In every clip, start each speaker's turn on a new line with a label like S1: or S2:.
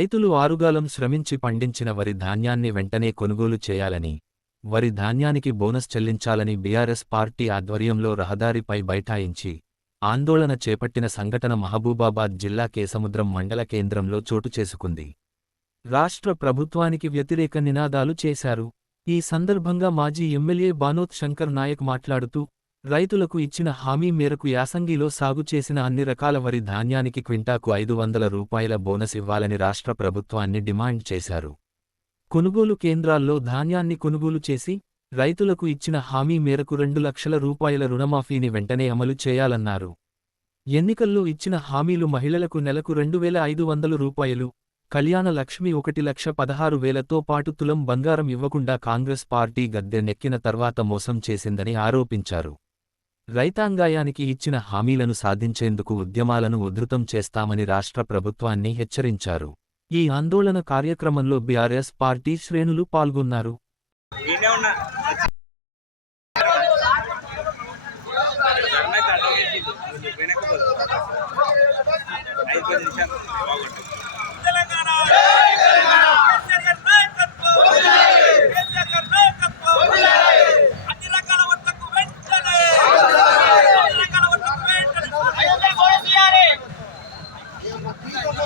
S1: రైతులు ఆరుగాలం శ్రమించి పండించిన వరి ధాన్యాన్ని వెంటనే కొనుగోలు చేయాలని వరి ధాన్యానికి బోనస్ చెల్లించాలని బీఆర్ఎస్ పార్టీ ఆధ్వర్యంలో రహదారిపై బైఠాయించి ఆందోళన చేపట్టిన సంఘటన మహబూబాబాద్ జిల్లా కేసముద్రం మండల కేంద్రంలో చోటు చేసుకుంది. రాష్ట్ర ప్రభుత్వానికి వ్యతిరేక నినాదాలు చేశారు. ఈ సందర్భంగా మాజీ ఎమ్మెల్యే బానోత్ శంకర్ నాయక్ మాట్లాడుతూ రైతులకు ఇచ్చిన హామీ మేరకు యాసంగిలో సాగు చేసిన అన్ని రకాల వరి ధాన్యానికి క్వింటాకు ఐదు వందల రూపాయల బోనస్ ఇవ్వాలని రాష్ట్ర ప్రభుత్వాన్ని డిమాండ్ చేశారు. కొనుగోలు కేంద్రాల్లో ధాన్యాన్ని కొనుగోలు చేసి రైతులకు ఇచ్చిన హామీ మేరకు రెండు లక్షల రూపాయల రుణమాఫీని వెంటనే అమలు చేయాలన్నారు. ఎన్నికల్లో ఇచ్చిన హామీలు మహిళలకు నెలకు రెండు వేల ఐదు వందల రూపాయలు కళ్యాణ లక్ష్మి ఒకటి లక్ష పదహారు వేలతో పాటు తులం బంగారం ఇవ్వకుండా కాంగ్రెస్ పార్టీ గద్దె నెక్కిన తర్వాత మోసం చేసిందని ఆరోపించారు. రైతాంగాయానికి ఇచ్చిన హామీలను సాధించేందుకు ఉద్యమాలను ఉధృతం చేస్తామని రాష్ట్ర ప్రభుత్వాన్ని హెచ్చరించారు. ఈ ఆందోళన కార్యక్రమంలో బీఆర్ఎస్ పార్టీ శ్రేణులు పాల్గొన్నారు.
S2: ఈయనే అన్నయ్య అడ్డం వేసిండు. నువ్వు వెనక్కి పో. ఐదు పది నిమిషాలు బాగుంటుంది
S3: అన్ని రకాల ఓట్లకు వెంటనే అన్ని రకాల ఓట్లకు వెంటనే అయోధ్య కూడా తీయాలి ఇవ్వాలి ఇవ్వాలి ఇవ్వాలి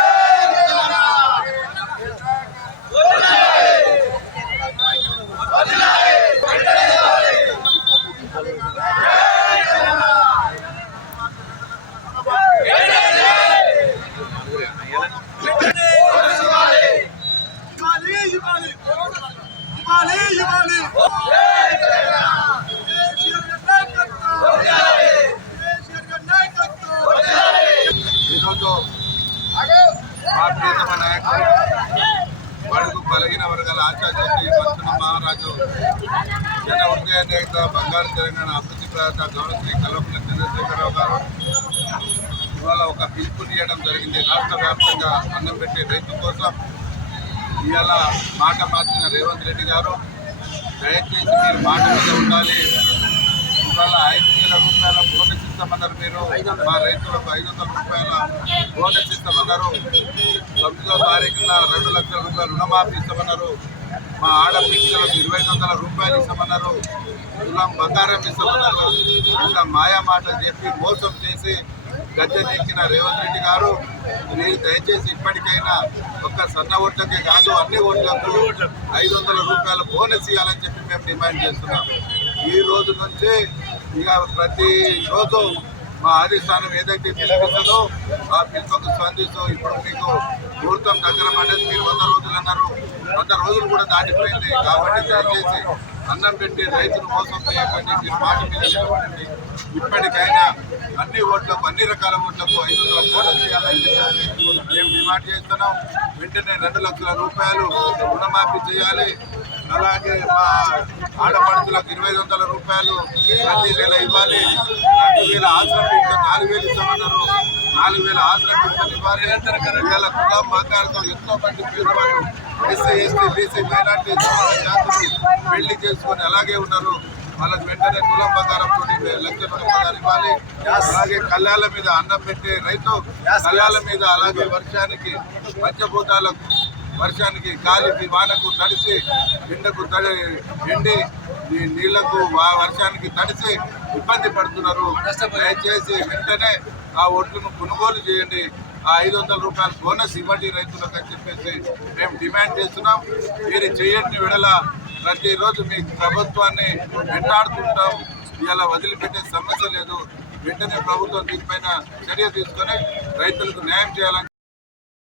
S3: ఇవ్వాలి కేసీఆర్ గారి నాయకత్వం కేసీఆర్ గారి నాయకత్వం
S4: ఈరోజు మా ప్రియతమ నాయకుడు బడుగు బలహీన వర్గాల ఆచార్య మహారాజు. జన ఉదయ నేత బంగారు తెలంగాణ అభివృద్ధి ప్రదాత గౌరవశ్రీ కల్వకుల చంద్రశేఖరరావు గారు. ఇవాళ ఒక పిలుపునియడం జరిగింది. రాష్ట్ర వ్యాప్తంగా అన్నం పెట్టే రైతు కోసం ఇవాళ మాట మార్చిన రేవంత్ రెడ్డి గారు దయచేసి మీరు మాట మీద ఉండాలి. ఇవాళ ఐదు వేల రూపాయల బోనస్ ఇస్తామన్నారు మీరు. మా రైతులకు ఐదు వందల రూపాయల బోనస్ ఇస్తామన్నారు. తొమ్మిదో తారీఖున రెండు లక్షల రూపాయలు రుణమాఫీ ఇస్తామన్నారు. మా ఆడపిల్లలకు ఇరవై వందల రూపాయలు ఇస్తామన్నారు. తులం బంగారం ఇస్తామన్నారు. ఇంకా మాయా చెప్పి మోసం చేసి గద్దె నెక్కిన రేవంత్ రెడ్డి గారు మీరు దయచేసి ఇప్పటికైనా ఒక్క సన్న ఓట్లకే కాదు అన్ని ఓట్లకు ఐదు వందల రూపాయల బోనస్ ఇవ్వాలని చెప్పి మేము డిమాండ్ చేస్తున్నాం. ఈ రోజు నుంచి ఇక ప్రతి రోజు మా ఆదిస్థానం ఏదైతే పిలిపిస్తుందో ఆ పిలుపుకు స్పందిస్తూ ఇప్పుడు మీకు ముహూర్తం దగ్గర పడ్డది. మీరు వంద రోజులు అన్నారు. వంద రోజులు కూడా దాటిపోయింది. కాబట్టి దయచేసి అన్నం పెట్టి రైతులు మోసం చేయకండి. మీరు మాట మీద నిలబడండి ఇప్పటికైనా అన్ని ఓట్లకు అన్ని రకాల ఓట్లకు ఐదు వందల కోట్లు చేయాలని మేము డిమాండ్ చేస్తున్నాం. వెంటనే రెండు లక్షల రూపాయలు రుణమాఫీ చేయాలి. అలాగే మా ఆడపడుచులకు ఇరవై ఐదు వందల రూపాయలు ప్రతి నెల ఇవ్వాలి. రెండు వేల ఆశ్రమ నాలుగు వేలు ఇస్తామన్నారు. నాలుగు వేల ఆశ్రమ ఇవ్వాలి. ఇవాళ కులం బంగారుతో ఎంతో మంది పేదవాళ్ళు ఎస్సీ ఎస్టీ బీసీ మైనార్టీ జాతులు పెళ్ళి చేసుకొని అలాగే ఉన్నారు. వాళ్ళకి వెంటనే కులం బంగారంతో లక్ష బంగారం ఇవ్వాలి. అలాగే కళ్యాల మీద అన్నం పెట్టే రైతు కళ్యాల మీద అలాగే వర్షానికి పంచభూతాలకు వర్షానికి గాలికి వానకు తడిసి ఎండకు తడి ఎండి ఈ నీళ్ళకు వర్షానికి తడిసి ఇబ్బంది పడుతున్నారు. దయచేసి వెంటనే ఆ ఒడ్లను కొనుగోలు చేయండి. ఆ ఐదు వందల రూపాయల బోనస్ ఇవ్వండి రైతులకు అని చెప్పేసి మేము డిమాండ్ చేస్తున్నాం. మీరు చేయండి విడల ప్రతిరోజు మీ ప్రభుత్వాన్ని వెంటాడుతుంటాం. ఇలా వదిలిపెట్టే సమస్య లేదు. వెంటనే ప్రభుత్వం దీనిపైన చర్య తీసుకొని రైతులకు న్యాయం చేయాలని